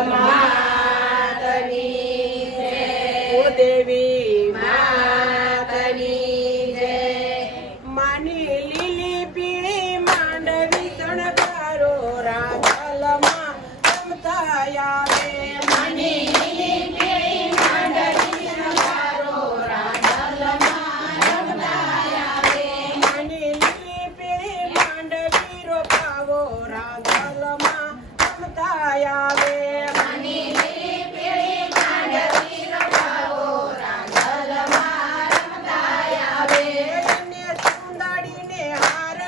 માતની જય. ઓ દેવી માતની જય. માની લીલી પીળી માંડવી શણગારો રાંધલમાં રમતા આવે. માની લીલી પીળી માંડવી શણગારો રાંધલમાં રમતા આવે. માની લીલી પીળી માંડવી રોપાવો રાંધલમાં રમતા આવે. માની લીલી પીળી માંડવી રોપાવો રાંધલમાં રમતા આવે. એને સુંદરીને હાર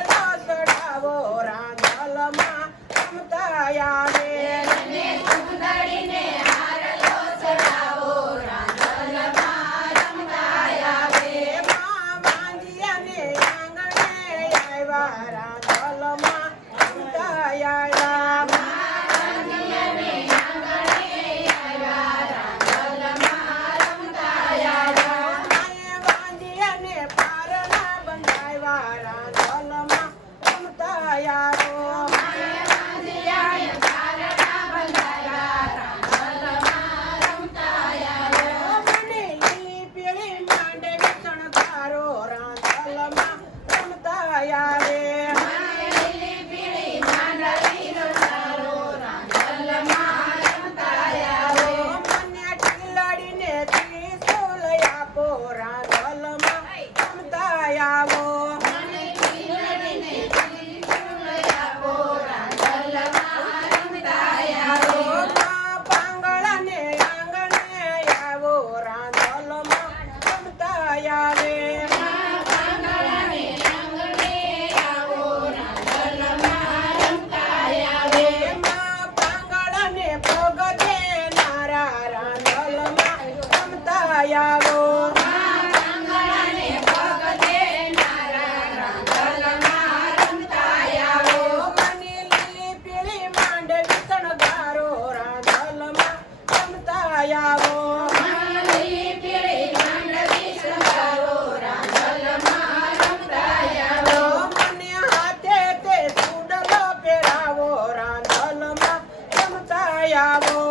ચડાવો રાંધલમાં રમતા આવે. અને સુંદરીને હારલો ચડાવો રાંધલમાં રમતા આવે. માં વાંદિયાને આંગણે આવ્યા રાંધલમાં રમતા આવ્યા. વાંદિયાને આંગણે આવ્યા રાંધલમાં રમતા આવ્યા. માએ વાંદિયાને પારણા બંધાવ્યા રાંધલમાં રમતા આવ્યા. વાંદિયાને પારણા બંધાવ્યા રાંધલમાં રમતા આવ્યા. મને લીલી પીળી માંડવી શણગારો રાંધલમાં રમતા આવે. લીલી પીળી માંડવી રોટારો રાંધલમાં રમતા આવ્યા. મને ટીલડીને ત્રિશૂલ આપો રાંધલમાં રમતા આવો. મને પીલડીને ત્રિશૂલ આપો રાંધલમાં રમતા આવ્યા. માં પાંગળાને આંગણે આવો રાંધલમાં રમતા આવે. પાંગળાને આંગણે આવો રાંધલમાં રમતા આવે. માં પાંગળાને પગ દેનારા રાંધલમાં રમતા આવો. પાંગળાને પગ દેનારા રાંધલમાં રમતા આવો. મને લીલી પીળી માંડવી શણગારો રાંધલમાં રમતા આવો. લીલી પીળી માંડવી શણગારો રાંધલમાં રમતા આવો. મને હાથે તે સુડલો પહેરાવો રાંધલમાં રમતા આવો.